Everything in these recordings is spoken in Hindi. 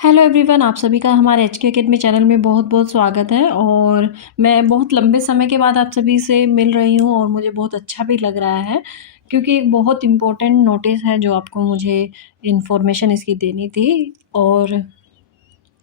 हेलो एवरीवन, आप सभी का हमारे एचके एकेडमी चैनल में बहुत बहुत स्वागत है। और मैं बहुत लंबे समय के बाद आप सभी से मिल रही हूँ और मुझे बहुत अच्छा भी लग रहा है, क्योंकि एक बहुत इम्पोर्टेंट नोटिस है जो आपको मुझे इन्फॉर्मेशन इसकी देनी थी। और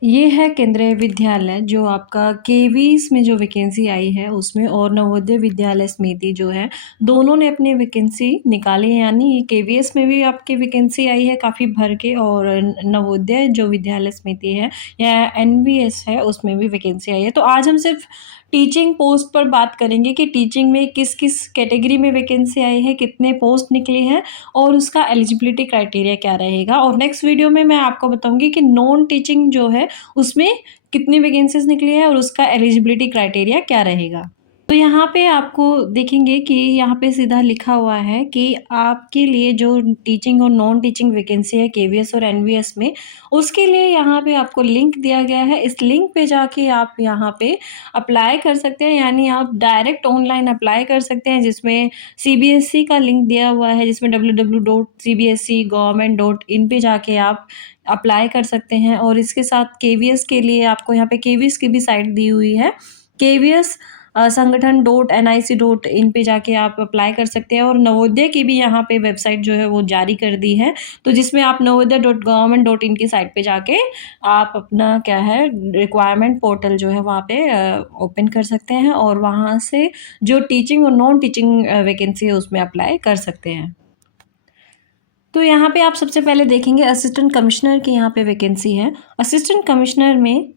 ये है केंद्रीय विद्यालय जो आपका केवीस में जो वैकेंसी आई है उसमें, और नवोदय विद्यालय समिति जो है, दोनों ने अपनी वैकेंसी निकाली है। यानी ये केवीएस में भी आपकी वैकेंसी आई है काफ़ी भर के, और नवोदय जो विद्यालय समिति है या एनवीएस है उसमें भी वैकेंसी आई है। तो आज हम सिर्फ टीचिंग पोस्ट पर बात करेंगे कि टीचिंग में किस किस कैटेगरी में वैकेंसी आई है, कितने पोस्ट निकली हैं और उसका एलिजिबिलिटी क्राइटेरिया क्या रहेगा। और नेक्स्ट वीडियो में मैं आपको बताऊंगी कि नॉन टीचिंग जो है उसमें कितनी वैकेंसीज निकली है और उसका एलिजिबिलिटी क्राइटेरिया क्या रहेगा। तो यहाँ पे आपको देखेंगे कि यहाँ पे सीधा लिखा हुआ है कि आपके लिए जो टीचिंग और नॉन टीचिंग वैकेंसी है केवीएस और एनवीएस में, उसके लिए यहाँ पे आपको लिंक दिया गया है। इस लिंक पे जाके आप यहाँ पे अप्लाई कर सकते हैं, यानी आप डायरेक्ट ऑनलाइन अप्लाई कर सकते हैं, जिसमें सीबीएसई का लिंक दिया हुआ है, जिसमें www.cbsegov.in पे जाके आप अप्लाई कर सकते हैं। और इसके साथ केवीएस के लिए आपको यहाँ पे केवीएस की भी साइट दी हुई है, केवीएस संगठन.nic.in पे जाके आप अप्लाई कर सकते हैं। और नवोदय की भी यहाँ पे वेबसाइट जो है वो जारी कर दी है, तो जिसमें आप नवोदय.gov.in की साइट पे जाके आप अपना क्या है रिक्वायरमेंट पोर्टल जो है वहाँ पे ओपन कर सकते हैं, और वहाँ से जो टीचिंग और नॉन टीचिंग वैकेंसी है उसमें अप्लाई कर सकते हैं। तो यहाँ पे आप सबसे पहले देखेंगे असिस्टेंट कमिश्नर की यहाँ पे वैकेंसी है। असिस्टेंट कमिश्नर में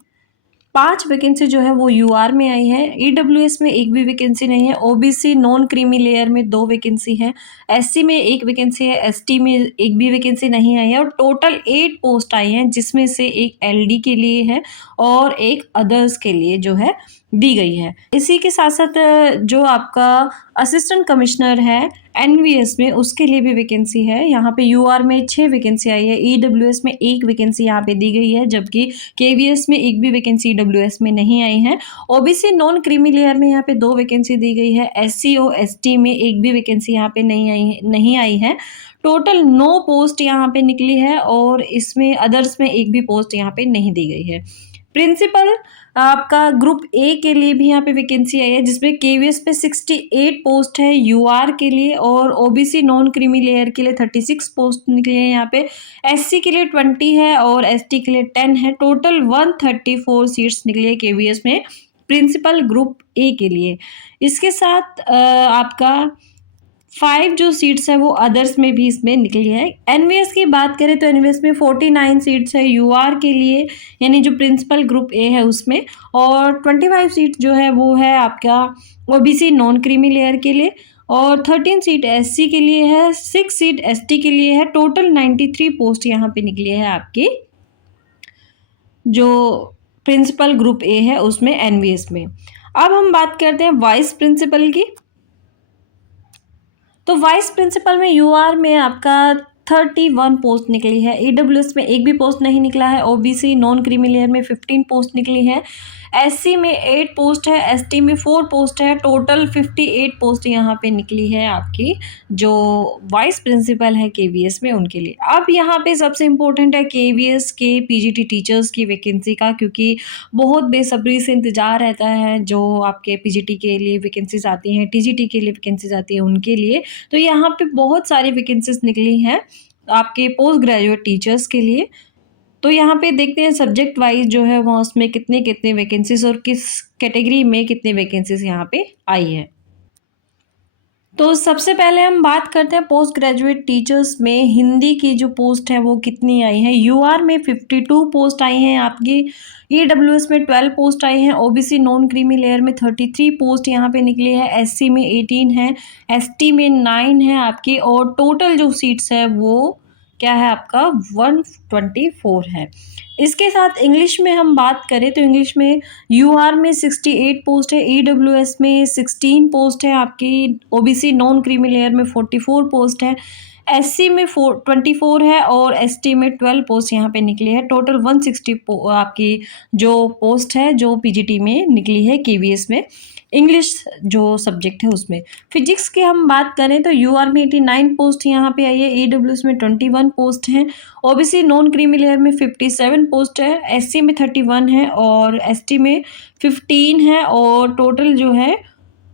5 वैकेंसी जो है वो यूआर में आई है। ईडब्ल्यूएस में एक भी वैकेंसी नहीं है। ओबीसी नॉन क्रीमी लेयर में 2 वैकेंसी है। एससी में 1 वैकेंसी है। एसटी में एक भी वैकेंसी नहीं आई है। और टोटल 8 पोस्ट आई हैं, जिसमें से एक एलडी के लिए है और एक अदर्स के लिए जो है दी गई है। इसी के साथ साथ जो आपका असिस्टेंट कमिश्नर है एनवीएस में, उसके लिए भी वैकेंसी है। यहाँ पे यूआर में 6 वैकेंसी आई है। ईडब्ल्यूएस में 1 वैकेंसी यहाँ पे दी गई है, जबकि केवीएस में एक भी वैकेंसी ईडब्ल्यूएस में नहीं आई है। ओबीसी नॉन क्रीमी लेयर में यहाँ पे 2 वैकेंसी दी गई है। एससी और एसटी में एक भी वैकेंसी यहाँ पे नहीं आई है। टोटल 9 पोस्ट यहाँ पे निकली है, और इसमें अदर्स में एक भी पोस्ट यहाँ पे नहीं दी गई है। प्रिंसिपल आपका ग्रुप ए के लिए भी यहाँ पे वैकेंसी आई है, जिसमें केवीएस पे 68 पोस्ट है यूआर के लिए, और ओबीसी नॉन क्रीमी लेयर के लिए 36 पोस्ट निकले हैं यहाँ पे। एससी के लिए 20 है और एसटी के लिए 10 है। टोटल 134 सीट्स निकली है केवीएस में प्रिंसिपल ग्रुप ए के लिए। इसके साथ आपका 5 जो सीट्स है वो अदर्स में भी इसमें निकली है। एनवीएस की बात करें तो एनवीएस में 49 सीट्स है यूआर के लिए, यानी जो प्रिंसिपल ग्रुप ए है उसमें, और 25 सीट जो है वो है आपका ओबीसी नॉन क्रीमी लेयर के लिए, और 13 सीट एससी के लिए है, 6 सीट एसटी के लिए है। टोटल 93 पोस्ट यहाँ पे निकली है आपकी जो प्रिंसिपल ग्रुप ए है उसमें एनवीएस में। अब हम बात करते हैं वाइस प्रिंसिपल की। तो वाइस प्रिंसिपल में यूआर में आपका 31 पोस्ट निकली है। ईडब्ल्यूएस में एक भी पोस्ट नहीं निकला है। ओबीसी नॉन क्रीमी लेयर में 15 पोस्ट निकली है। एससी में 8 पोस्ट है। एसटी में 4 पोस्ट है। टोटल 58 पोस्ट यहाँ पे निकली है आपकी जो वाइस प्रिंसिपल है केवीएस में उनके लिए। अब यहाँ पे सबसे इम्पोर्टेंट है केवीएस के पीजीटी टीचर्स की वैकेंसी का, क्योंकि बहुत बेसब्री से इंतज़ार रहता है जो आपके पीजीटी के लिए वैकेंसीज आती हैं, टीजीटी के लिए वैकेंसीज आती हैं उनके लिए। तो यहाँ पे बहुत सारी वैकेंसीज निकली हैं आपके पोस्ट ग्रेजुएट टीचर्स के लिए। तो यहाँ पे देखते हैं सब्जेक्ट वाइज जो है वहाँ उसमें कितने कितने वैकेंसीज और किस कैटेगरी में कितने वैकेंसीज यहाँ पे आई है। तो सबसे पहले हम बात करते हैं पोस्ट ग्रेजुएट टीचर्स में हिंदी की जो पोस्ट है वो कितनी आई है। यूआर में 52 पोस्ट आई हैं आपकी। ईडब्ल्यूएस में 12 पोस्ट आई हैं। ओबीसी नॉन क्रीमी लेयर में 33 पोस्ट यहाँ पे निकली है। एससी में 18 है। एसटी में 9 है आपकी, और टोटल जो सीट्स है वो क्या है आपका 124 है। इसके साथ इंग्लिश में हम बात करें तो इंग्लिश में यूआर में 68 पोस्ट है। ईडब्ल्यूएस में 16 पोस्ट है आपकी। ओबीसी नॉन क्रीमी लेयर में 44 पोस्ट है। एससी में 24 है और एसटी में 12 पोस्ट यहाँ पे निकली है। टोटल 160 आपकी जो पोस्ट है जो पीजीटी में निकली है केवीएस में, इंग्लिश जो सब्जेक्ट है उसमें। फिजिक्स की हम बात करें तो यूआर में 89 पोस्ट यहाँ पे आई है, ईडब्ल्यूएस में 21 पोस्ट हैं, ओबीसी नॉन क्रीमी लेयर में 57 पोस्ट है, एससी में 31 है और एसटी में 15 है और टोटल जो है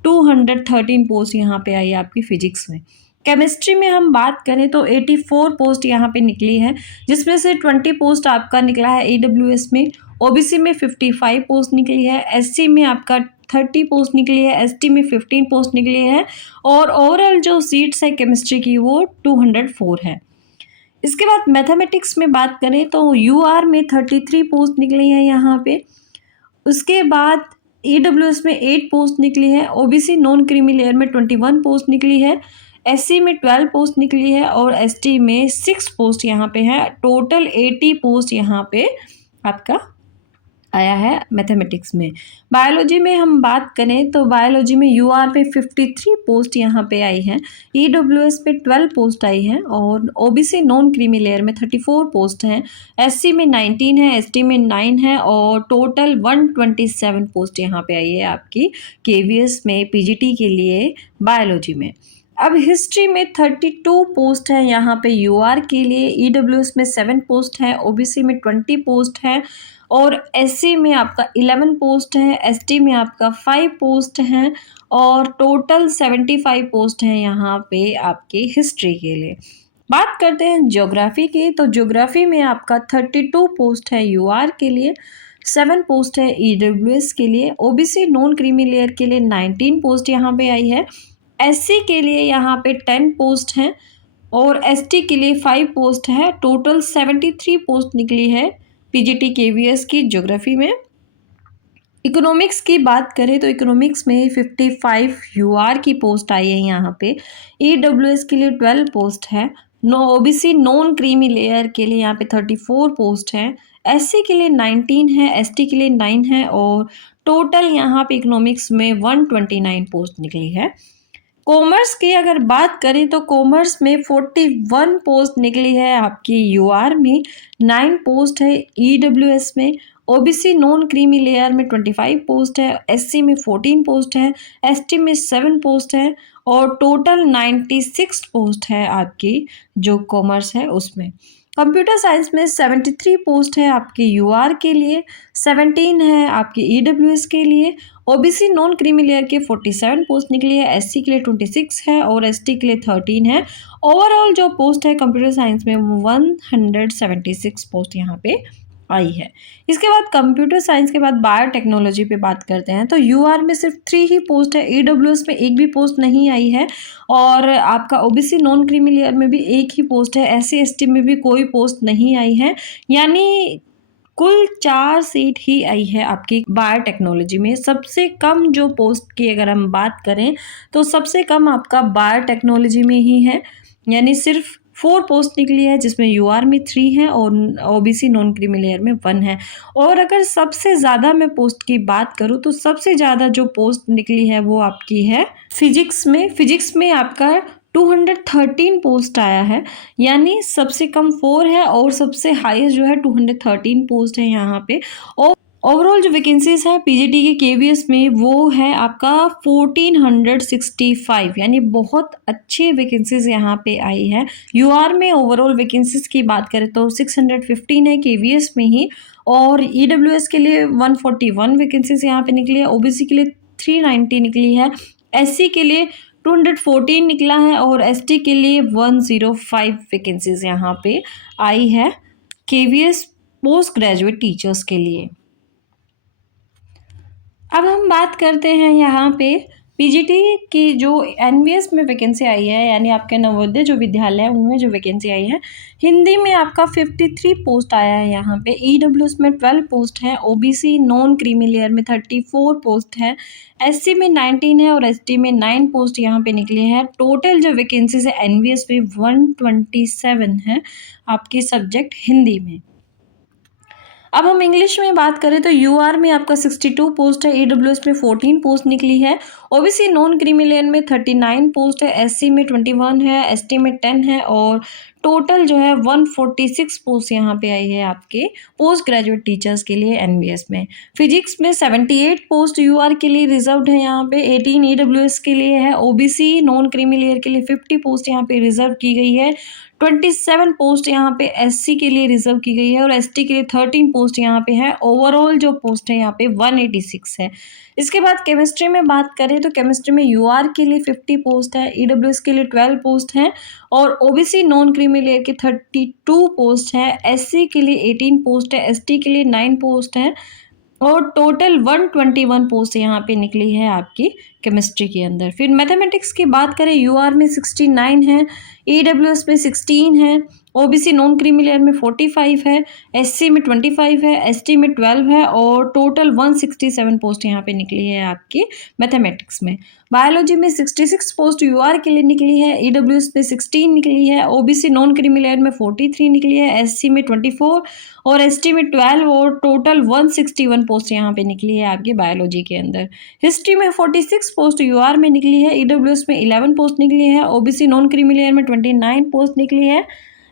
213 पोस्ट यहाँ पे आई है आपकी फिजिक्स में। केमिस्ट्री में हम बात करें तो 84 पोस्ट यहाँ पे निकली है, जिसमें से 20 पोस्ट आपका निकला है ईडब्ल्यूएस में, ओबीसी में 55 पोस्ट निकली है, एससी में आपका 30 पोस्ट निकली है, एसटी में 15 पोस्ट निकली है और ओवरऑल जो सीट्स है केमिस्ट्री की वो 204 है। इसके बाद मैथमेटिक्स में बात करें तो यूआर में 33 पोस्ट निकली है यहाँ पे। उसके बाद ईडब्ल्यूएस में 8 पोस्ट निकली है, ओबीसी नॉन क्रीमी लेयर में 21 पोस्ट निकली है, एससी में 12 पोस्ट निकली है और एसटी में 6 पोस्ट यहाँ पे है। टोटल 80 पोस्ट यहाँ पे आपका आया है मैथमेटिक्स में। बायोलॉजी में हम बात करें तो बायोलॉजी में यूआर पे 53 पोस्ट यहाँ पे आई है, ईडब्ल्यूएस पे 12 पोस्ट आई है और ओबीसी नॉन क्रीमी लेयर में 34 पोस्ट हैं, एससी में 19 है, एसटी में 9 है और टोटल 127 पोस्ट यहाँ पे आई है आपकी केवीएस में पीजीटी के लिए बायोलॉजी में। अब हिस्ट्री में 32 पोस्ट है यहाँ पे यूआर के लिए, ईडब्ल्यूएस में 7 पोस्ट है, ओबीसी में 20 पोस्ट है और एससी में आपका 11 पोस्ट है, एसटी में आपका 5 पोस्ट हैं और टोटल 75 पोस्ट हैं यहाँ पे आपके हिस्ट्री के लिए। बात करते हैं ज्योग्राफी की, तो ज्योग्राफी में आपका 32 पोस्ट है यूआर के लिए, 7 पोस्ट है ईडब्ल्यूएस के लिए, ओबीसी नॉन क्रीमी लेयर के लिए 19 पोस्ट यहाँ पे आई है, एससी के लिए यहाँ पे 10 पोस्ट हैं और एसटी के लिए 5 पोस्ट है। टोटल 73 पोस्ट निकली है पीजीटी केवीएस की ज्योग्राफी में। इकोनॉमिक्स की बात करें तो इकोनॉमिक्स में 55 यूआर की पोस्ट आई है यहाँ पे, ईडब्ल्यूएस के लिए 12 पोस्ट है, ओबीसी नॉन क्रीमी लेयर के लिए यहाँ पे 34 पोस्ट है, एससी के लिए 19 है, एसटी के लिए 9 है और टोटल यहाँ पे इकोनॉमिक्स में 129 पोस्ट निकली है। कॉमर्स की अगर बात करें तो कॉमर्स में 41 पोस्ट निकली है आपकी यूआर में, 9 पोस्ट है ईडब्ल्यूएस में, ओबीसी नॉन क्रीमी लेयर में 25 पोस्ट है, एससी में 14 पोस्ट है, एसटी में 7 पोस्ट है और टोटल 96 पोस्ट है आपकी जो कॉमर्स है उसमें। कंप्यूटर साइंस में 73 पोस्ट है आपकी यूआर के लिए, 17 है आपकी ईडब्ल्यूएस के लिए, ओबीसी नॉन क्रीमी लेयर के 47 पोस्ट निकली है, एससी के लिए 26 है और एसटी के लिए 13 है। ओवरऑल जो पोस्ट है कंप्यूटर साइंस में 176 पोस्ट यहाँ पे आई है। इसके बाद कंप्यूटर साइंस के बाद बायोटेक्नोलॉजी पे बात करते हैं तो यूआर में सिर्फ 3 ही पोस्ट है, ईडब्ल्यूएस में एक भी पोस्ट नहीं आई है और आपका ओबीसी नॉन क्रीमी लेयर में भी एक ही पोस्ट है, एससी एसटी में भी कोई पोस्ट नहीं आई है, यानी कुल 4 सीट ही आई है आपकी बायोटेक्नोलॉजी में। सबसे कम जो पोस्ट की अगर हम बात करें तो सबसे कम आपका बायोटेक्नोलॉजी में ही है, यानी सिर्फ 4 पोस्ट निकली है जिसमें यूआर में 3 है और ओबीसी नॉन क्रीमी लेयर में 1 है। और अगर सबसे ज़्यादा मैं पोस्ट की बात करूँ तो सबसे ज़्यादा जो पोस्ट निकली है वो आपकी है फिजिक्स में। फिजिक्स में आपका 213 पोस्ट आया है, यानी सबसे कम 4 है और सबसे हाईएस्ट जो है 213 पोस्ट है यहाँ पे। और ओवरऑल जो वैकेंसीज है पीजीटी के केवीएस में वो है आपका 1465, यानी बहुत अच्छी वैकेंसीज यहाँ पे आई है। यूआर में ओवरऑल वैकेंसीज की बात करें तो 615 है केवीएस में ही और ईडब्ल्यूएस के लिए 141 वैकेंसीज यहाँ पे निकली है, ओबीसी के लिए 390 निकली है, एससी के लिए 214 निकला है और एसटी के लिए 105 वैकेंसीज यहाँ पे आई है केवीएस पोस्ट ग्रेजुएट टीचर्स के लिए। अब हम बात करते हैं यहाँ पे पीजीटी की जो एनवीएस में वैकेंसी आई है, यानी आपके नवोदय जो विद्यालय है उनमें जो वैकेंसी आई है, हिंदी में आपका 53 पोस्ट आया है यहाँ पे, ईडब्ल्यूएस में 12 पोस्ट है, ओबीसी नॉन क्रीमी लेयर में 34 पोस्ट है, एससी में 19 है और एसटी में 9 पोस्ट यहाँ पे निकले हैं। टोटल जो वैकेंसीज है एनवीएस में 127 है आपके सब्जेक्ट हिंदी में। अब हम इंग्लिश में बात करें तो यूआर में आपका 62 पोस्ट है, ईडब्ल्यूएस में 14 पोस्ट निकली है, ओबीसी नॉन क्रीमी लेयर में 39 पोस्ट है, एससी में 21 है, एसटी में 10 है और टोटल जो है 146 पोस्ट यहाँ पे आई है आपके पोस्ट ग्रेजुएट टीचर्स के लिए एनबीएस में। फिजिक्स में 78 पोस्ट यूआर के लिए रिजर्व्ड है, यहाँ पे 18 ईडब्ल्यूएस के लिए है, ओबीसी नॉन क्रीमी लेयर के लिए 50 पोस्ट यहाँ पे रिजर्व की गई है, 27 पोस्ट यहाँ पे एससी के लिए रिजर्व की गई है और एसटी के लिए 13 पोस्ट यहाँ पे है। ओवरऑल जो पोस्ट है यहाँ पे 186 है। इसके बाद केमिस्ट्री में बात करें तो केमिस्ट्री में यूआर के लिए 50 पोस्ट है, ईडब्ल्यूएस के लिए 12 पोस्ट हैं और ओबीसी नॉन क्रीमी लेयर के 32 पोस्ट है, एससी के लिए 18 पोस्ट है, एसटी के लिए 9 पोस्ट है और टोटल 121 पोस्ट यहाँ पे निकली है आपकी केमिस्ट्री के अंदर। फिर मैथमेटिक्स की बात करें, यूआर में 69 है, ईडब्ल्यूएस में 16 है, ओबीसी नॉन क्रीमी लेयर में 45 है, एससी में 25 है, एसटी में 12 है और टोटल 167 पोस्ट यहाँ पे निकली है आपकी मैथमेटिक्स में। बायोलॉजी में 66 पोस्ट यूआर के लिए निकली है, ईडब्ल्यूएस में 16 निकली है, ओबीसी नॉन क्रीमी लेयर में 43 निकली है, एससी में 24 और एसटी में 12 और टोटल 161 पोस्ट यहाँ पे निकली है आपकी बायोलॉजी के अंदर। हिस्ट्री में 46 पोस्ट यूआर में निकली है, ईडब्ल्यूएस में 11 पोस्ट निकली है, ओबीसी नॉन क्रीमी लेयर में 29 पोस्ट निकली है,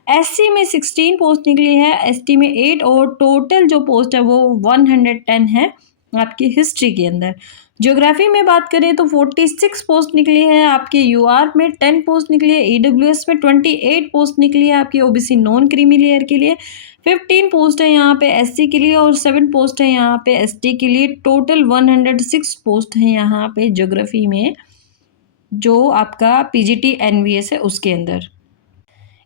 एससी में 16 पोस्ट निकली है, एसटी में 8 और टोटल जो पोस्ट है वो 110 है आपकी हिस्ट्री के अंदर। ज्योग्राफी में बात करें तो 46 पोस्ट निकली है आपके यूआर में, 10 पोस्ट निकली है, ईडब्ल्यूएस में 28 पोस्ट निकली है आपकी ओबीसी नॉन क्रीमी लेयर के लिए, 15 पोस्ट है यहाँ पे एससी के लिए और 7 पोस्ट है यहाँ पे एसटी के लिए। टोटल 106 पोस्ट है यहाँ पे ज्योग्राफी में जो आपका पीजीटी एनवीएस है उसके अंदर।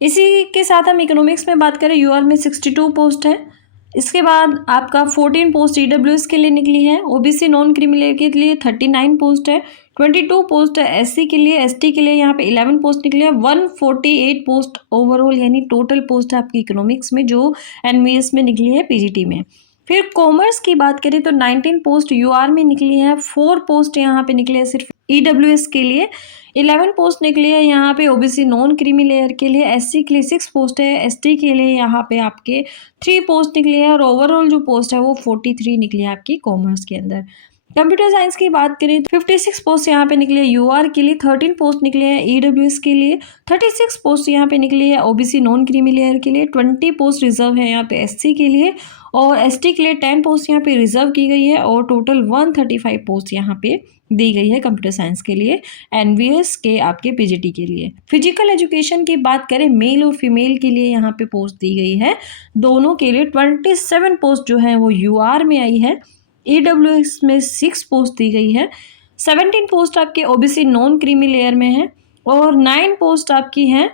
इसी के साथ हम इकोनॉमिक्स में बात करें, यूआर में 62 पोस्ट है, इसके बाद आपका 14 पोस्ट ईडब्ल्यूएस के लिए निकली है, ओबीसी नॉन क्रीमी लेयर के लिए 39 पोस्ट है, 22 पोस्ट है एससी के लिए, एसटी के लिए यहाँ पे 11 पोस्ट निकले हैं, 148 पोस्ट ओवरऑल यानी टोटल पोस्ट है आपकी इकोनॉमिक्स में जो एनवीएस में निकली है पीजीटी में। फिर कॉमर्स की बात करें तो 19 पोस्ट यूआर में निकली है, 4 पोस्ट यहाँ पे निकले हैं सिर्फ ईडब्ल्यूएस के लिए, 11 पोस्ट निकली है यहाँ पे ओबीसी नॉन क्रीमी लेयर के लिए, एससी के लिए 6 पोस्ट है, एसटी के लिए यहाँ पे आपके 3 पोस्ट निकली है और ओवरऑल जो पोस्ट है वो 43 निकली है आपकी कॉमर्स के अंदर। कंप्यूटर साइंस की बात करें तो 56 पोस्ट यहाँ पे निकली है यूआर के लिए, 13 पोस्ट निकले हैं ईडब्ल्यूएस के लिए, 36 पोस्ट यहाँ पे निकली है ओबीसी नॉन क्रीमी लेयर के लिए, 20 पोस्ट रिजर्व है यहाँ पे एससी के लिए और एसटी के लिए 10 पोस्ट यहाँ पे रिजर्व की गई है और टोटल 135 पोस्ट यहाँ पे दी गई है कंप्यूटर साइंस के लिए एनवीएस के आपके पीजीटी के लिए। फिजिकल एजुकेशन की बात करें, मेल और फीमेल के लिए यहाँ पे पोस्ट दी गई है, दोनों के लिए 27 पोस्ट जो है वो यूआर में आई है, ईडब्ल्यूएस में 6 पोस्ट दी गई है, 17 पोस्ट आपके ओबीसी नॉन क्रीमी लेयर में है और 9 पोस्ट आपकी हैं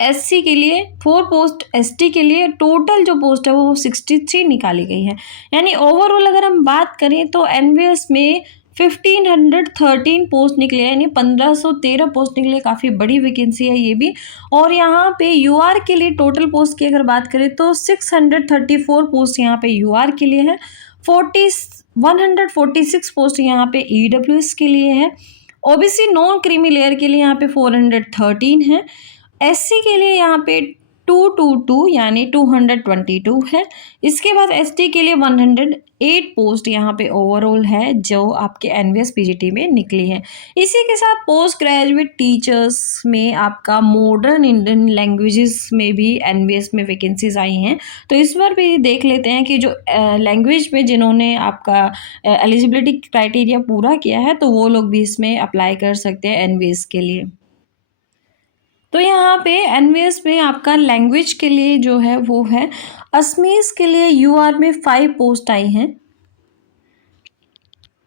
एससी के लिए, 4 पोस्ट एसटी के लिए। टोटल जो पोस्ट है वो 63 निकाली गई है। यानी ओवरऑल अगर हम बात करें तो एनवीएस में 1513 पोस्ट निकले हैं, यानी 1513 पोस्ट निकले, काफ़ी बड़ी वैकेंसी है ये भी। और यहाँ पे यूआर के लिए टोटल पोस्ट की अगर बात करें तो 634 पोस्ट यहाँ पे यूआर के लिए है, 146 पोस्ट यहाँ पे ईडब्ल्यूएस के लिए है, ओबीसी नॉन क्रीमी लेयर के लिए यहाँ पे 413 है, एससी के लिए यहाँ पे 222 यानी 222 है। इसके बाद एसटी के लिए 108 पोस्ट यहाँ पे ओवरऑल है जो आपके एनवीएस पीजीटी में निकली है। इसी के साथ पोस्ट ग्रेजुएट टीचर्स में आपका मॉडर्न इंडियन लैंग्वेजेस में भी एनवीएस में वैकेंसीज आई हैं, तो इस बार भी देख लेते हैं कि जो लैंग्वेज में जिन्होंने आपका एलिजिबिलिटी क्राइटेरिया पूरा किया है तो वो लोग भी इसमें अप्लाई कर सकते हैं एनवीएस के लिए। तो यहाँ पे एनवीएस में आपका लैंग्वेज के लिए जो है वो है असमीज के लिए यूआर में 5 पोस्ट आई हैं।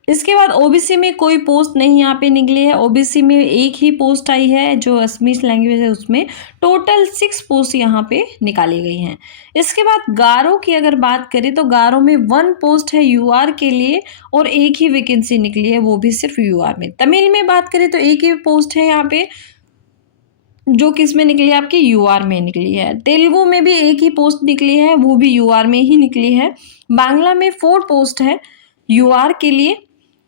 इसके बाद ओबीसी में कोई पोस्ट नहीं यहाँ पे निकली है, ओबीसी में एक ही पोस्ट आई है जो असमीज लैंग्वेज है उसमें। टोटल 6 पोस्ट यहाँ पे निकाली गई हैं। इसके बाद गारो की अगर बात करें तो गारो में 1 पोस्ट है यूआर के लिए और एक ही वैकेंसी निकली है, वो भी सिर्फ यूआर में। तमिल में बात करें तो एक ही पोस्ट है यहाँ पे जो किस में निकली है आपकी यूआर में निकली है। तेलुगु में भी एक ही पोस्ट निकली है, वो भी यूआर में ही निकली है। बांग्ला में 4 पोस्ट है यूआर के लिए।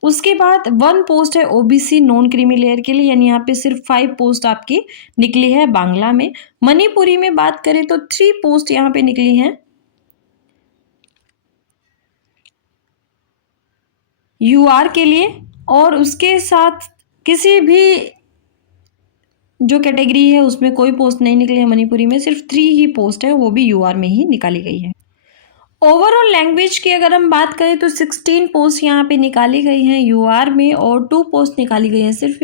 उसके बाद 1 पोस्ट है ओबीसी नॉन क्रीमी लेयर के लिए, यानी यहाँ पे सिर्फ 5 पोस्ट आपकी निकली है बांग्ला में। मणिपुरी में बात करें तो 3 पोस्ट यहाँ पे निकली हैं। यूआर के लिए, और उसके साथ किसी भी जो कैटेगरी है उसमें कोई पोस्ट नहीं निकली है मणिपुरी में, सिर्फ 3 ही पोस्ट है, वो भी यूआर में ही निकाली गई है। ओवरऑल लैंग्वेज की अगर हम बात करें तो 16 पोस्ट यहाँ पे निकाली गई हैं यूआर में, और 2 पोस्ट निकाली गई हैं सिर्फ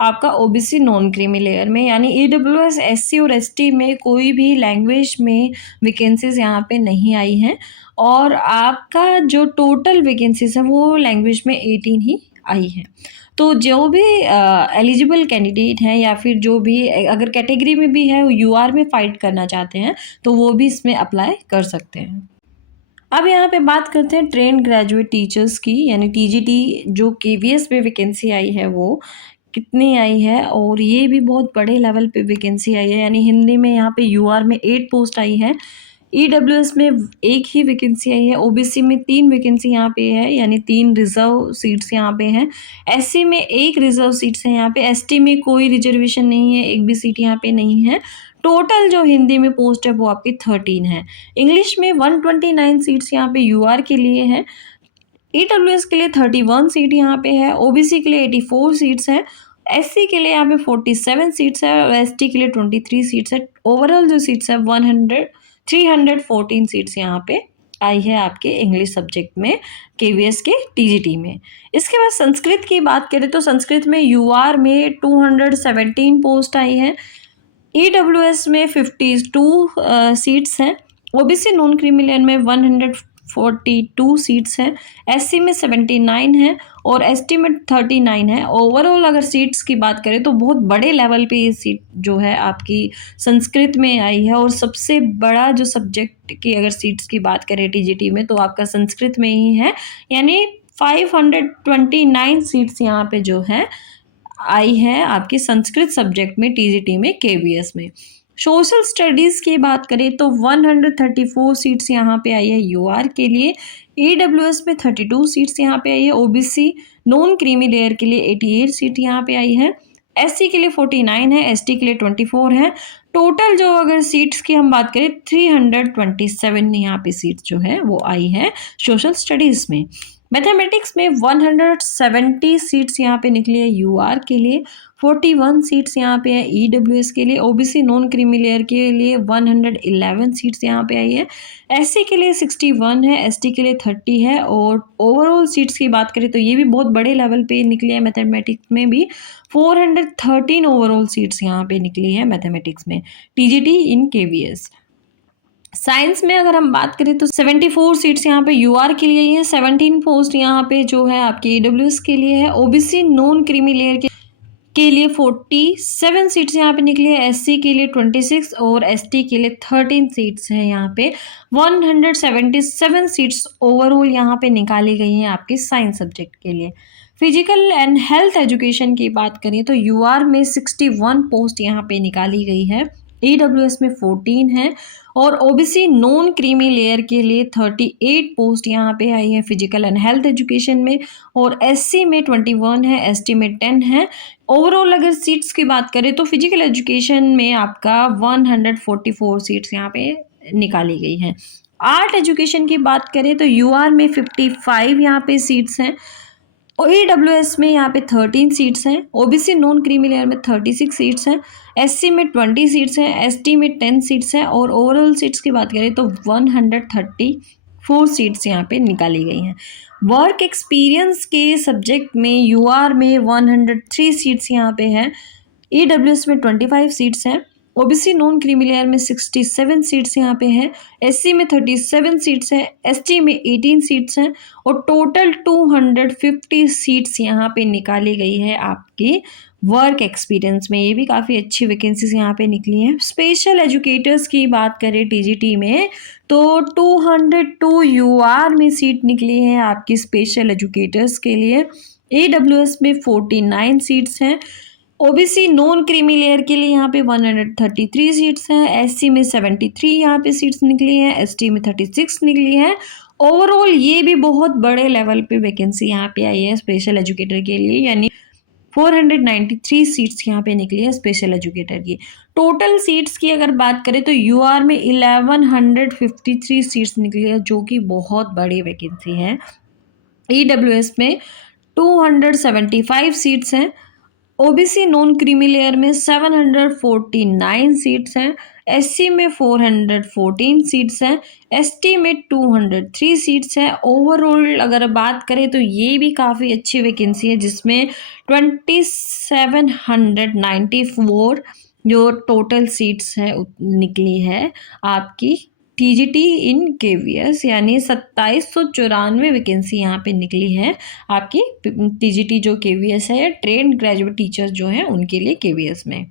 आपका ओबीसी नॉन क्रीमी लेयर में, यानी ईडब्ल्यूएस, एससी और एसटी में कोई भी लैंग्वेज में वैकेंसीज यहाँ पे नहीं आई हैं, और आपका जो टोटल वैकेंसीज है वो लैंग्वेज में 18 ही आई हैं। तो जो भी एलिजिबल कैंडिडेट हैं या फिर जो भी अगर कैटेगरी में भी है यूआर में फाइट करना चाहते हैं तो वो भी इसमें अप्लाई कर सकते हैं। अब यहाँ पे बात करते हैं ट्रेंड ग्रेजुएट टीचर्स की, यानी टीजीटी जो केवीएस पे वैकेंसी आई है वो कितनी आई है, और ये भी बहुत बड़े लेवल पे वैकेंसी आई है, यानी हिंदी में यहाँ पे यूआर में 8 पोस्ट आई है, ईडब्ल्यूएस में 1 ही वैकेंसी आई है, ओबीसी में 3 वैकेंसी यहाँ पे है, यानी 3 रिजर्व सीट्स यहाँ पे हैं, एससी में 1 रिजर्व सीट्स है यहाँ पे, एसटी में कोई रिजर्वेशन नहीं है, एक भी सीट यहाँ पे नहीं है। टोटल जो हिंदी में पोस्ट है वो आपकी 13 है। इंग्लिश में 129 सीट्स यहाँ पे यूआर के लिए है, ईडब्ल्यूएस के लिए 31 सीट यहाँ पे है, ओबीसी के लिए 84 सीट्स है, एससी के लिए यहाँ पे 47 सीट्स है और एसटी के लिए 23 सीट्स है। ओवरऑल जो सीट्स है 314 सीट्स यहाँ पे आई है आपके इंग्लिश सब्जेक्ट में केवीएस के टीजीटी में। इसके बाद संस्कृत की बात करें तो संस्कृत में यूआर में 217 पोस्ट आई है, ईडब्ल्यूएस में 52 सीट्स हैं, ओबीसी नॉन क्रीमी लेयर में 142 सीट्स हैं, एससी में 79 है और एसटी में 39 है। ओवरऑल अगर सीट्स की बात करें तो बहुत बड़े लेवल पे ये सीट जो है आपकी संस्कृत में आई है, और सबसे बड़ा जो सब्जेक्ट की अगर सीट्स की बात करें टीजीटी में तो आपका संस्कृत में ही है, यानी 529 सीट्स यहाँ पे जो है आई है आपकी संस्कृत सब्जेक्ट में टीजीटी में केवीएस में। सोशल स्टडीज़ की बात करें तो 134 सीट्स यहाँ पे आई है यूआर के लिए, ईडब्ल्यूएस में 32 सीट्स यहाँ पे आई है, ओबीसी नॉन क्रीमी लेयर के लिए 88 सीट यहाँ पे आई है, एससी के लिए 49 है, एसटी के लिए 24 है। टोटल जो अगर सीट्स की हम बात करें 327 यहाँ पे सीट्स जो है वो आई है सोशल स्टडीज़ में। मैथमेटिक्स में 170 सीट्स यहाँ पे निकली है यूआर के लिए, 41 सीट्स यहाँ पे है ईडब्ल्यूएस के लिए, ओबीसी नॉन क्रीमी लेयर के लिए 111 सीट्स यहाँ पे आई है, एससी के लिए 61 है, एसटी के लिए 30 है, और ओवरऑल सीट्स की बात करें तो ये भी बहुत बड़े लेवल पे निकली है। मैथमेटिक्स में भी 413 ओवरऑल सीट्स यहाँ पे निकली है मैथमेटिक्स में टीजीटी इन केवीएस। साइंस में अगर हम बात करें तो 74 सीट्स यहाँ पे यूआर के लिए हैं, 17 पोस्ट यहाँ पे जो है आपकी ईडब्ल्यूएस के लिए है, ओबीसी नॉन क्रीमी लेयर के लिए 47 सीट्स यहाँ पे निकली है, एससी के लिए 26 और एसटी के लिए 13 सीट्स हैं यहाँ पे। 177 सीट्स ओवरऑल यहाँ पे निकाली गई हैं आपके साइंस सब्जेक्ट के लिए। फिजिकल एंड हेल्थ एजुकेशन की बात करें तो यूआर में 61 पोस्ट यहाँ पे निकाली गई है, ईडब्ल्यूएस में 14 है और ओबीसी नॉन क्रीमी लेयर के लिए 38 पोस्ट यहाँ पे आई है फिजिकल एंड हेल्थ एजुकेशन में, और एससी में 21 है, एसटी में 10 है। ओवरऑल अगर सीट्स की बात करें तो फिजिकल एजुकेशन में आपका 144 सीट्स यहाँ पे निकाली गई हैं। आर्ट एजुकेशन की बात करें तो यूआर में 55 यहाँ पे सीट्स हैं, ईडब्ल्यूएस में यहाँ पे 13 सीट्स हैं, ओबीसी नॉन क्रीमी लेयर में 36 सीट्स हैं, एससी में 20 सीट्स हैं, एसटी में 10 सीट्स हैं, और ओवरऑल सीट्स की बात करें तो 134 सीट्स यहाँ पे निकाली गई हैं। वर्क एक्सपीरियंस के सब्जेक्ट में यूआर में 103 सीट्स यहाँ पे हैं, ईडब्ल्यूएस में 25 सीट्स हैं, ओबीसी नॉन क्रीमी लेयर में 67 सीट्स यहाँ पे हैं, एससी में 37 सीट्स हैं, एसटी में 18 सीट्स हैं, और टोटल 250 सीट्स यहाँ पे निकाली गई है आपकी वर्क एक्सपीरियंस में। ये भी काफ़ी अच्छी वैकेंसीज यहाँ पे निकली हैं। स्पेशल एजुकेटर्स की बात करें टीजीटी में तो 202 यूआर में सीट निकली है आपकी स्पेशल एजुकेटर्स के लिए, ईडब्ल्यूएस में 49 सीट्स हैं, ओबीसी नॉन क्रीमी लेयर के लिए यहाँ पे 133 सीट्स हैं, एससी में 73 यहाँ पे सीट्स निकली हैं, एसटी में 36 निकली हैं। ओवरऑल ये भी बहुत बड़े लेवल पे वैकेंसी यहाँ पे आई है स्पेशल एजुकेटर के लिए, यानी 493 सीट्स यहाँ पे निकली है स्पेशल एजुकेटर की। टोटल सीट्स की अगर बात करें तो यूआर में 1153 सीट्स निकली है, जो कि बहुत बड़ी वैकेंसी है। ईडब्ल्यूएस में 275 सीट्स हैं, ओबीसी नॉन क्रीमी लेयर में 749 सीट्स हैं, एससी में 414 सीट्स हैं, एसटी में 203 सीट्स हैं। ओवरऑल अगर बात करें तो ये भी काफ़ी अच्छी वैकेंसी है, जिसमें 2794 जो टोटल सीट्स है निकली है आपकी टीजीटी इन केवीएस, यानी 2794 वैकेंसी यहाँ पे निकली है आपकी टीजीटी जो केवीएस है, ट्रेंड ग्रेजुएट टीचर्स जो हैं उनके लिए केवीएस में।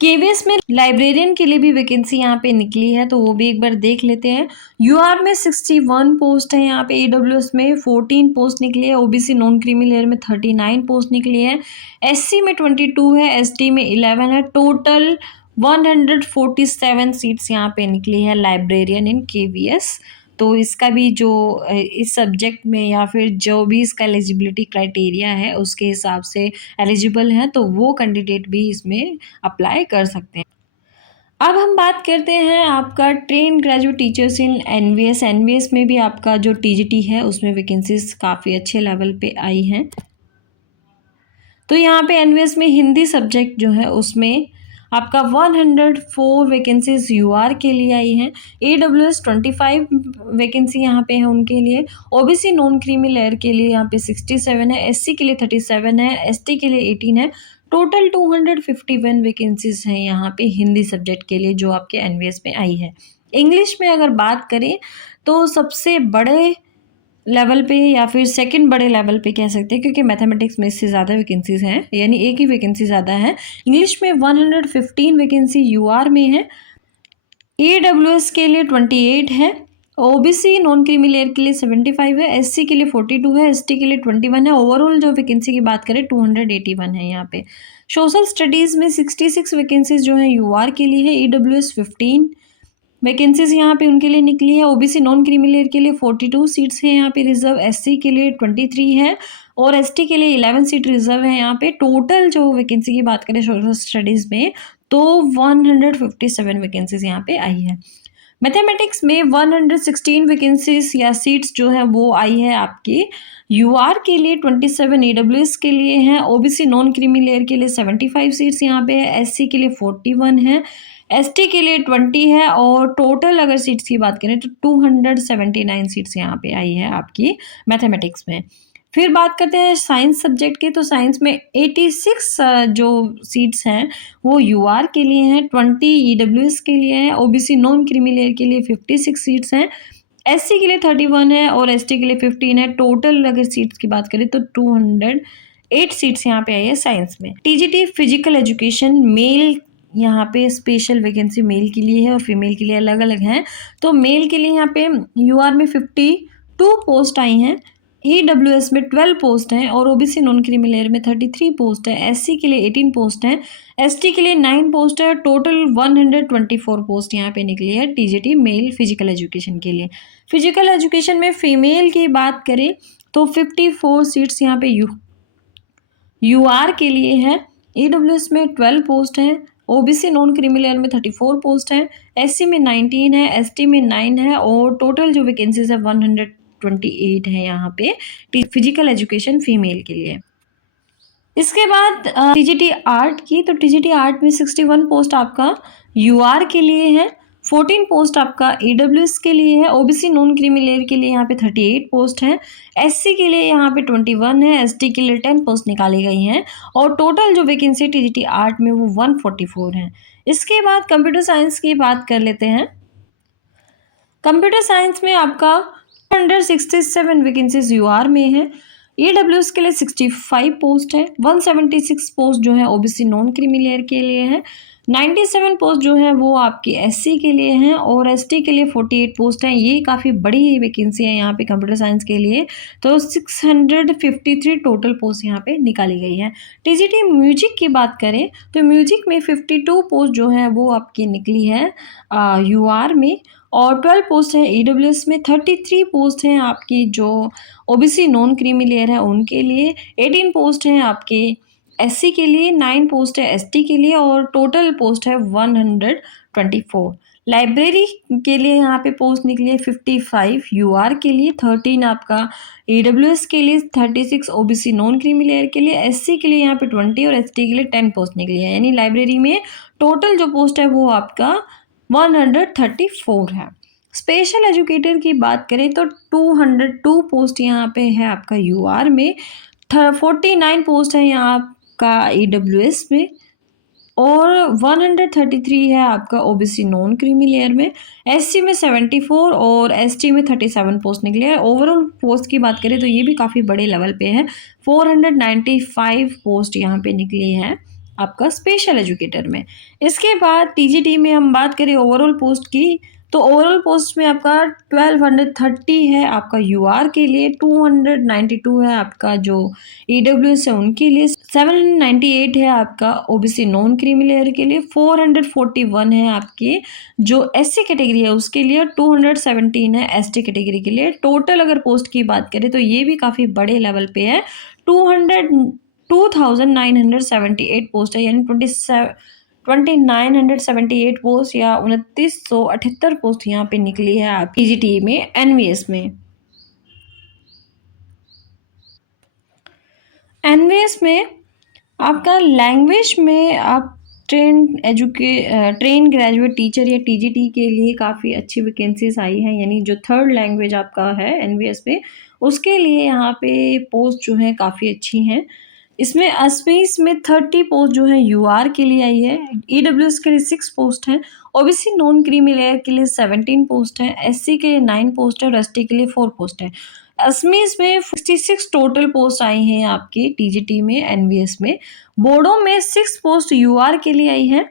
केवीएस में लाइब्रेरियन के लिए भी वैकेंसी यहाँ पे निकली है, तो वो भी एक बार देख लेते हैं। यूआर में 61 पोस्ट है, यहाँ पे ईडब्ल्यूएस में 14 पोस्ट निकली है, ओबीसी नॉन क्रीमी लेयर में 39 पोस्ट निकली है, एससी में 22 है, एसटी में 11 है, टोटल 147 सीट्स यहाँ पे निकली है लाइब्रेरियन इन केवीएस। तो इसका भी जो इस सब्जेक्ट में या फिर जो भी इसका एलिजिबिलिटी क्राइटेरिया है उसके हिसाब से एलिजिबल है, तो वो कैंडिडेट भी इसमें अप्लाई कर सकते हैं। अब हम बात करते हैं आपका train graduate teachers in NVS. NVS में भी आपका जो टीजीटी है उसमें वैकेंसीज काफ़ी अच्छे लेवल पे आई हैं। तो यहाँ पे एनवीएस में हिंदी सब्जेक्ट जो है उसमें आपका 104 वैकेंसीज यूआर के लिए आई हैं, ईडब्ल्यूएस 25 वैकेंसी यहाँ पे है उनके लिए, ओबीसी नॉन क्रीमी लेयर के लिए यहाँ पे 67 है, एससी के लिए 37 है, एसटी के लिए 18 है, टोटल 251 वैकेंसीज हैं यहाँ पे हिंदी सब्जेक्ट के लिए जो आपके एनवीएस में आई है। इंग्लिश में अगर बात करें तो सबसे बड़े लेवल पे या फिर सेकंड बड़े लेवल पे कह सकते हैं, क्योंकि मैथमेटिक्स में इससे ज़्यादा वैकेंसीज हैं, यानी एक ही वैकेंसी ज़्यादा है। इंग्लिश में 115 वैकेंसी यूआर में है, ईडब्ल्यूएस के लिए 28 है, ओबीसी नॉन क्रीमी लेयर के लिए 75 है, एससी के लिए 42 है, एसटी के लिए 21 है। ओवरऑल जो वैकेंसी की बात करें 281 है यहाँ पे। सोशल स्टडीज़ में 66 वैकेंसीज जो है यूआर के लिए है, ईडब्ल्यूएस 15 वैकेंसीज यहाँ पे उनके लिए निकली है, ओबीसी नॉन क्रीमी लेयर के लिए 42 सीट्स हैं यहाँ पे रिजर्व, एससी के लिए 23 है और एसटी के लिए 11 सीट रिजर्व है यहाँ पे। टोटल जो वैकेंसी की बात करें सोशल स्टडीज़ में तो 157 वैकेंसीज यहाँ पे आई है। मैथमेटिक्स में 116 वैकेंसीज या सीट्स जो है वो आई है आपकी यूआर के लिए 27, ईडब्ल्यूएस के लिए हैं, ओबीसी नॉन क्रीमी लेयर के लिए 75 सीट्स यहाँ पे है, एससी के लिए 41 है, एसटी के लिए 20 है और टोटल अगर सीट्स की बात करें तो 279 सीट्स यहाँ पे आई है आपकी मैथमेटिक्स में। फिर बात करते हैं साइंस सब्जेक्ट की, तो साइंस में 86 जो सीट्स हैं वो यूआर के लिए हैं, 20 ईडब्ल्यूएस के लिए हैं, ओबीसी नॉन क्रीमी लेयर के लिए 56 सीट्स हैं, एससी के लिए 31 है और एसटी के लिए 15 है। टोटल अगर सीट्स की बात करें तो 208 सीट्स यहाँ पे आई है साइंस में। टीजीटी फिजिकल एजुकेशन मेल, यहाँ पे स्पेशल वैकेंसी मेल के लिए है और फीमेल के लिए अलग अलग हैं। तो मेल के लिए यहाँ पे यूआर में 52 पोस्ट आई हैं, ईडब्ल्यूएस में 12 पोस्ट हैं और ओबीसी नॉन क्रीमी लेयर में 33 पोस्ट है, एससी के लिए 18 पोस्ट हैं, एसटी के लिए 9 पोस्ट है, टोटल 124 पोस्ट यहाँ पे निकली है टीजीटी मेल फिजिकल एजुकेशन के लिए। फिजिकल एजुकेशन में फीमेल की बात करें तो 54 सीट्स यहाँ पे यूआर के लिए है, ईडब्ल्यूएस में 12 पोस्ट हैं, ओबीसी नॉन क्रीमी लेयर में 34 पोस्ट हैं, एससी में 19 है, एसटी में 9 है और टोटल जो वैकेंसीज है 128 है यहाँ पे फिजिकल एजुकेशन फीमेल के लिए। इसके बाद टीजीटी आर्ट की, तो टीजीटी आर्ट में 61 पोस्ट आपका यूआर के लिए है, 14 पोस्ट आपका ईडब्ल्यूएस के लिए है, ओबीसी नॉन क्रीमी लेयर के लिए यहाँ पे 38 पोस्ट हैं, एससी के लिए यहाँ पे 21 है, एसटी के लिए 10 पोस्ट निकाली गई हैं और टोटल जो वैकेंसी टीजीटी आर्ट में वो 144 हैं। इसके बाद कंप्यूटर साइंस की बात कर लेते हैं। कंप्यूटर साइंस में आपका 167 वैकेंसीज यूआर में है, ईडब्ल्यूएस के लिए 65 पोस्ट है, 176 पोस्ट जो है ओबीसी नॉन क्रीमी लेयर के लिए है, 97 पोस्ट जो है वो आपकी एससी के लिए हैं और एसटी के लिए 48 पोस्ट हैं। ये काफ़ी बड़ी वैकेंसी है यहाँ पे कंप्यूटर साइंस के लिए, तो 653 टोटल पोस्ट यहाँ पे निकाली गई है। टीजीटी म्यूजिक की बात करें तो म्यूजिक में 52 पोस्ट जो है वो आपकी निकली है यूआर में और 12 पोस्ट है ईडब्ल्यूएस में, 33 पोस्ट हैं आपकी जो ओबीसी नॉन क्रीमी लेयर है उनके लिए, 18 पोस्ट हैं आपके एससी के लिए, 9 पोस्ट है एसटी के लिए और टोटल पोस्ट है 124। लाइब्रेरी के लिए यहाँ पे पोस्ट निकली है 55 यूआर के लिए, 13 आपका ईडब्ल्यूएस के लिए, 36 ओबीसी नॉन क्रीमी लेयर के लिए, एससी के लिए यहाँ पे 20 और एसटी के लिए 10 पोस्ट निकली है। यानी लाइब्रेरी में टोटल जो पोस्ट है वो आपका 134 है। स्पेशल एजुकेटर की बात करें तो 202 पोस्ट यहाँ पे है आपका यूआर में, 49 पोस्ट है यहाँ आपका ईडब्ल्यूएस में और 133 है आपका ओबीसी नॉन क्रीमी लेयर में, एससी में 74 और एसटी में 37 पोस्ट निकले हैं। ओवरऑल पोस्ट की बात करें तो ये भी काफ़ी बड़े लेवल पे है, 495 पोस्ट यहाँ पे निकली हैं आपका स्पेशल एजुकेटर में। इसके बाद टीजीटी में हम बात करें ओवरऑल पोस्ट की, तो ओवरऑल पोस्ट में आपका 1230 है आपका यूआर के लिए, 292 है आपका जो ईडब्ल्यूएस है उनके लिए, 798 है आपका ओबीसी नॉन क्रीमी लेयर के लिए, 441 है आपके जो एससी कैटेगरी है उसके लिए, 217 है एसटी कैटेगरी के लिए। टोटल अगर पोस्ट की बात करें तो ये भी काफ़ी बड़े लेवल पे है, 2978 पोस्ट है, यानी 2978 पोस्ट या 2978 पोस्ट यहाँ पे निकली है आप टीजीटी में एनवीएस में। एनवीएस में आपका लैंग्वेज में आप ट्रेन ग्रेजुएट टीचर या टीजीटी के लिए काफ़ी अच्छी वैकेंसीज आई हैं, यानी जो थर्ड लैंग्वेज आपका है एनवीएस में उसके लिए यहाँ पे पोस्ट जो है काफ़ी अच्छी हैं। इसमें असमीज में 30 पोस्ट जो है यूआर के लिए आई है, ईडब्ल्यूएस के लिए 6 पोस्ट हैं, ओबीसी नॉन क्रीमी लेयर के लिए 17 पोस्ट हैं, एससी के लिए 9 पोस्ट है और एसटी के लिए 4 पोस्ट है। असमीज में 66 टोटल पोस्ट आई हैं आपकी टीजीटी में एनवीएस में। बोर्डो में 6 पोस्ट यूआर के लिए आई है,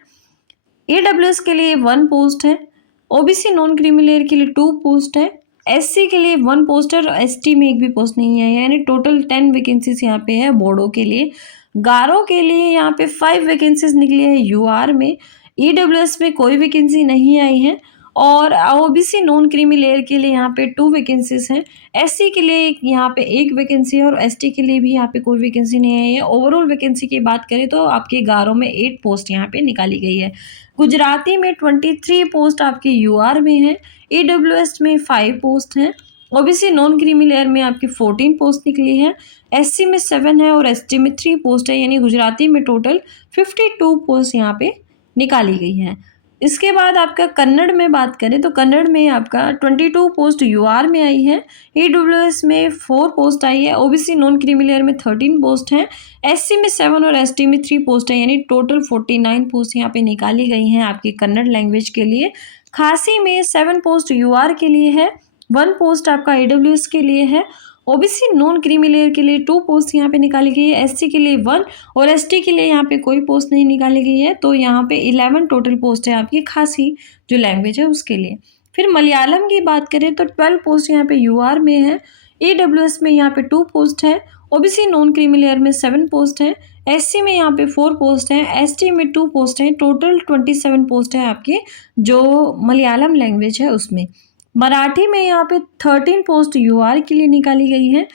ईडब्ल्यूएस के लिए 1 पोस्ट है, ओबीसी नॉन क्रीमी लेयर के लिए 2 पोस्ट है, एससी के लिए 1 पोस्ट है और एसटी में 1 भी पोस्ट नहीं है, यानी टोटल 10 वैकेंसीज यहाँ पे है बोर्डो के लिए। गारो के लिए यहाँ पे 5 वैकेंसीज निकली है यूआर में, ईडब्ल्यूएस में कोई वैकेंसी नहीं आई है और ओबीसी नॉन क्रीमी लेयर के लिए यहाँ पे 2 वैकेंसीज हैं, एससी के लिए यहाँ पे 1 वैकेंसी है और एसटी के लिए भी यहाँ पे कोई वैकेंसी नहीं आई है। ओवरऑल वैकेंसी की बात करें तो आपके गारो में 8 पोस्ट यहाँ पे निकाली गई है। गुजराती में 23 पोस्ट आपके यूआर में है, ईडब्ल्यूएस में 5 पोस्ट हैं, ओबीसी नॉन क्रीमी लेयर में आपकी 14 पोस्ट निकली है, एससी में 7 है और एसटी में 3 पोस्ट है, यानी गुजराती में टोटल 52 पोस्ट यहाँ पे निकाली गई हैं। इसके बाद आपका कन्नड़ में बात करें तो कन्नड़ में आपका 22 पोस्ट यूआर में आई है, ईडब्ल्यूएस में 4 पोस्ट आई है, ओबीसी नॉन क्रीमी लेयर में 13 पोस्ट हैं, एससी में 7 और एसटी में 3 पोस्ट है, यानी टोटल 49 पोस्ट यहाँ पे निकाली गई हैं आपकी कन्नड़ लैंग्वेज के लिए। खासी में 7 पोस्ट यूआर के लिए है, 1 पोस्ट आपका ईडब्ल्यूएस के लिए है, ओबीसी नॉन क्रीमी लेयर के लिए 2 पोस्ट यहाँ पे निकाली गई है, एससी के लिए 1 और एसटी के लिए यहाँ पे कोई पोस्ट नहीं निकाली गई है, तो यहाँ पे 11 टोटल पोस्ट है आपकी खासी जो लैंग्वेज है उसके लिए। फिर मलयालम की बात करें तो 12 पोस्ट यहाँ पे यूआर में है, ईडब्ल्यूएस में यहाँ पे 2 पोस्ट है, ओबीसी नॉन क्रीमी लेयर में 7 पोस्ट है, एससी में यहाँ पे 4 पोस्ट हैं, एसटी में 2 पोस्ट हैं, टोटल 27 पोस्ट है आपकी जो मलयालम लैंग्वेज है उसमें। मराठी में यहाँ पे 13 पोस्ट यूआर के लिए निकाली गई है,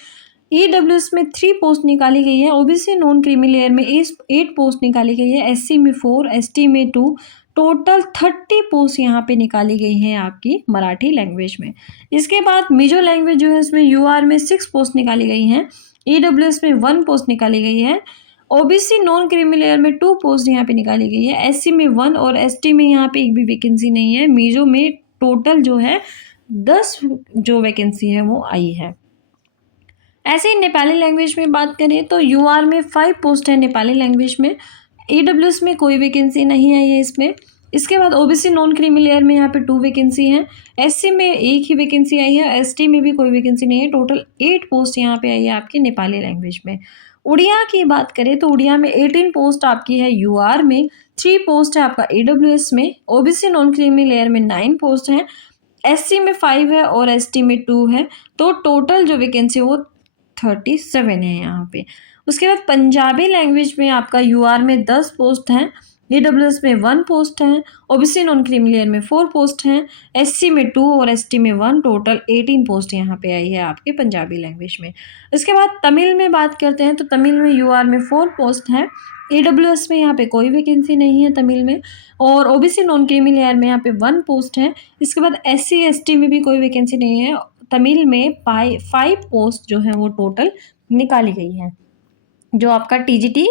ईडब्ल्यूएस में 3 पोस्ट निकाली गई है, ओबीसी नॉन क्रीमी लेयर में 8 पोस्ट निकाली गई है, एससी में 4, एसटी में 2, टोटल 30 पोस्ट यहाँ पे निकाली गई हैं आपकी मराठी लैंग्वेज में। इसके बाद मिजो लैंग्वेज जो है उसमें यूआर में 6 पोस्ट निकाली गई हैं, ईडब्ल्यूएस में 1 पोस्ट निकाली गई है, ओबीसी नॉन क्रीमी लेयर में 2 पोस्ट यहाँ पे निकाली गई है, एससी में 1 और एसटी में यहाँ पे 1 भी वैकेंसी नहीं है। मिजो में टोटल जो है 10 जो वैकेंसी है वो आई है। ऐसे ही नेपाली लैंग्वेज में बात करें तो यूआर में 5 पोस्ट है नेपाली लैंग्वेज में, ईडब्ल्यूएस में कोई वैकेंसी नहीं आई है इसमें। इसके बाद ओबीसी नॉन क्रीमी लेयर में यहाँ पे 2 वैकेंसी हैं, एससी में 1 ही वैकेंसी आई है, एसटी में भी कोई वैकेंसी नहीं है, टोटल 8 पोस्ट यहाँ पे आई है आपकी नेपाली लैंग्वेज में। उड़िया की बात करें तो उड़िया में 18 पोस्ट आपकी है यूआर में, 3 पोस्ट है आपका ईडब्ल्यूएस में, ओबीसी नॉन क्रीमी लेयर में 9 पोस्ट हैं, एससी में 5 है और एसटी में 2 है, तो टोटल जो वैकेंसी वो 37 है यहाँ पे। उसके बाद पंजाबी लैंग्वेज में आपका यूआर में 10 पोस्ट हैं, ईडब्ल्यूएस में 1 पोस्ट है, ओबीसी नॉन क्रीमी लेयर में 4 पोस्ट हैं, एससी में 2 और एसटी में 1, टोटल 18 पोस्ट यहाँ पे आई है आपके पंजाबी लैंग्वेज में। इसके बाद तमिल में बात करते हैं तो तमिल में यूआर में 4 पोस्ट है, ईडब्ल्यूएस में यहाँ पे कोई वैकेंसी नहीं है तमिल में, और ओबीसी नॉन क्रीमी लेयर में यहाँ पे 1 पोस्ट है। इसके बाद एससी एसटी में भी कोई वैकेंसी नहीं है। तमिल में 5 पोस्ट जो है वो टोटल निकाली गई है, जो आपका टीजीटी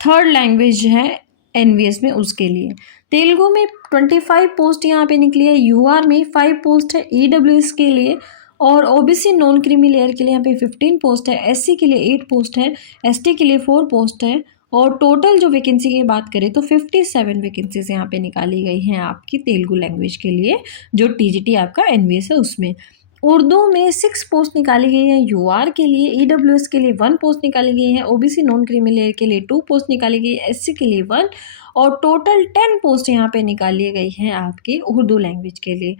थर्ड लैंग्वेज है एनवीएस में उसके लिए। तेलुगु में 25 पोस्ट यहाँ पे निकली है, यूआर में 5 पोस्ट है ईडब्ल्यूएस के लिए, और ओबीसी नॉन क्रीमी लेयर के लिए यहाँ पे 15 पोस्ट है, एससी के लिए 8 पोस्ट है, एसटी के लिए 4 पोस्ट है, और टोटल जो वैकेंसी की बात करें तो 57 वैकेंसीज यहाँ पे निकाली गई हैं आपकी तेलुगु लैंग्वेज के लिए, जो टीजीटी आपका एनवीएस है उसमें। उर्दू में 6 पोस्ट निकाली गई है यूआर के लिए, ईडब्ल्यूएस के लिए 1 पोस्ट निकाली गई है, ओबीसी नॉन क्रीमी लेयर के लिए 2 पोस्ट निकाली गई है, एससी के लिए 1, और टोटल 10 पोस्ट यहाँ पे निकाली गई हैं आपकी उर्दू लैंग्वेज के लिए।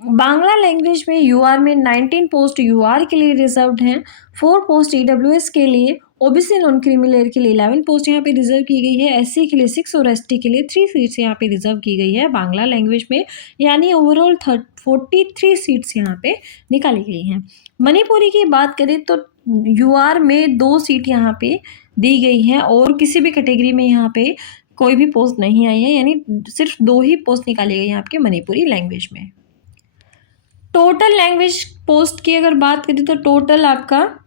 बांग्ला लैंग्वेज में यूआर में 19 पोस्ट यूआर के लिए रिजर्व्ड हैं, 4 पोस्ट ईडब्ल्यूएस के लिए, ओबीसी नॉन क्रीमी लेयर के लिए 11 पोस्ट यहाँ पे रिजर्व की गई है, एससी के लिए 6 और एसटी के लिए 3 सीट्स यहाँ पे रिजर्व की गई है बांग्ला लैंग्वेज में, यानी ओवरऑल 43 सीट्स यहाँ पे निकाली गई हैं। मणिपुरी की बात करें तो यूआर में 2 सीट यहाँ पे दी गई हैं, और किसी भी कैटेगरी में यहाँ पे कोई भी पोस्ट नहीं आई है, यानी सिर्फ 2 ही पोस्ट निकाली गई हैं आपके मणिपुरी लैंग्वेज में। टोटल लैंग्वेज पोस्ट की अगर बात करें तो टोटल आपका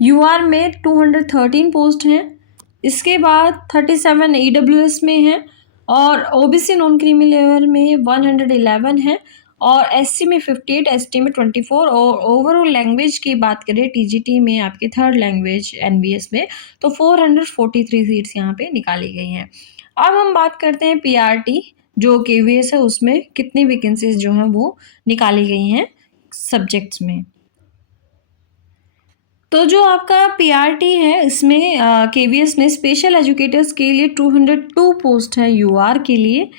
यूआर में 213 पोस्ट हैं, इसके बाद 37 ईडब्ल्यूएस में हैं, और ओबीसी नॉन क्रीमी लेयर में 111 है, और एससी में 58, एसटी में 24, और ओवरऑल लैंग्वेज की बात करें टीजीटी में आपके थर्ड लैंग्वेज एनवीएस में तो 443 सीट्स यहाँ पे निकाली गई हैं। अब हम बात करते हैं पीआरटी जो केवीएस है उसमें कितनी वैकेंसीज जो हैं वो निकाली गई हैं सब्जेक्ट्स में। तो जो आपका पीआरटी है इसमें केवीएस में स्पेशल एजुकेटर्स के लिए 202 पोस्ट है यूआर के लिए,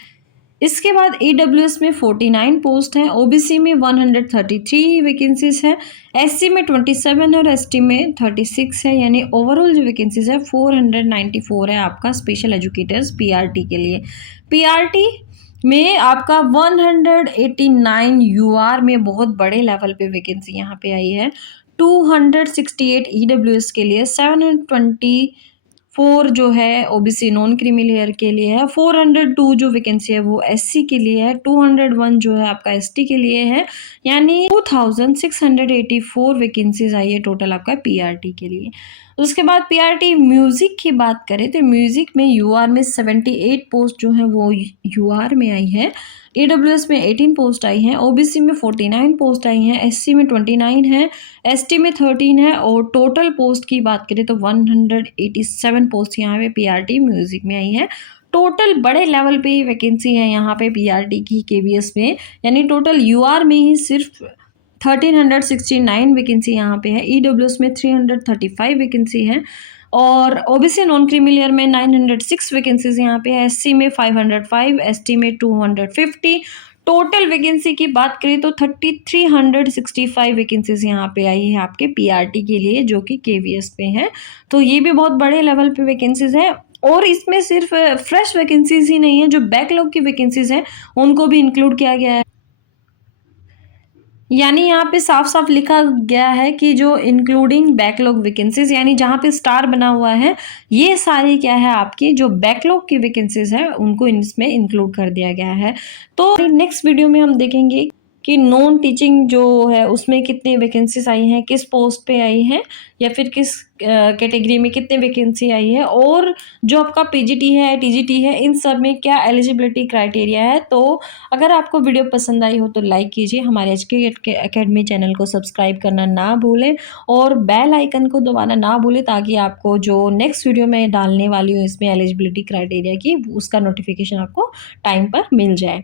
इसके बाद ईडब्ल्यूएस में 49 पोस्ट हैं, ओबीसी में 133 वैकेंसीज है, एससी में 27 और एसटी में 36 है, यानी ओवरऑल जो वैकेंसीज है 494 है आपका स्पेशल एजुकेटर्स पीआरटी के लिए। पीआरटी में आपका 189 यूआर में बहुत बड़े लेवल पे वैकेंसी यहाँ पे आई है, 268 ईडब्ल्यूएस के लिए, 724 जो है ओबीसी नॉन क्रीमी लेयर के लिए है, 402 जो वैकेंसी है वो एससी के लिए है, 201 जो है आपका एसटी के लिए है, यानी 2684 वैकेंसीज आई है टोटल आपका पीआरटी के लिए। उसके बाद पीआरटी म्यूज़िक की बात करें तो म्यूज़िक में यूआर में 78 पोस्ट जो है वो यूआर में आई है, ईडब्ल्यूएस में 18 पोस्ट आई हैं, ओबीसी में 49 पोस्ट आई हैं, एससी में 29 है, एसटी में 13 है, और टोटल पोस्ट की बात करें तो 187 पोस्ट यहाँ पे पीआरटी म्यूज़िक में आई है। टोटल बड़े लेवल पे ही वैकेंसी है यहाँ पे पीआरटी की केवीएस में, यानी टोटल यूआर में ही सिर्फ 1369 वैकेंसी यहाँ पे है, ईडब्ल्यूएस में 335 वैकेंसी है, और ओबीसी नॉन क्रीमी लेयर में 906 वैकेंसीज यहाँ पे है, एससी में 505, एसटी में 250। टोटल वैकेंसी की बात करें तो 3365 वैकेंसीज यहाँ पे आई है आपके पीआरटी के लिए जो कि केवीएस पे है। तो ये भी बहुत बड़े लेवल पे वैकेंसीज है, और इसमें सिर्फ फ्रेश वैकेंसीज ही नहीं है, जो बैकलॉग की वैकेंसीज हैं उनको भी इंक्लूड किया गया है, यानी यहाँ पे साफ साफ लिखा गया है कि जो इंक्लूडिंग बैकलॉग वैकेंसीज, यानी जहाँ पे स्टार बना हुआ है ये सारी क्या है आपकी जो बैकलॉग की वैकेंसीज है उनको इसमें इंक्लूड कर दिया गया है। तो नेक्स्ट वीडियो में हम देखेंगे कि नॉन टीचिंग जो है उसमें कितनी वैकेंसीज आई हैं, किस पोस्ट पे आई हैं, या फिर किस कैटेगरी में कितनी वैकेंसी आई है, और जो आपका पीजीटी है टीजीटी है इन सब में क्या एलिजिबिलिटी क्राइटेरिया है। तो अगर आपको वीडियो पसंद आई हो तो लाइक कीजिए, हमारे एचके एकेडमी चैनल को सब्सक्राइब करना ना भूलें, और बेल आइकन को दबाना ना भूलें ताकि आपको जो नेक्स्ट वीडियो में डालने वाली हूँ इसमें एलिजिबिलिटी क्राइटेरिया की उसका नोटिफिकेशन आपको टाइम पर मिल जाए।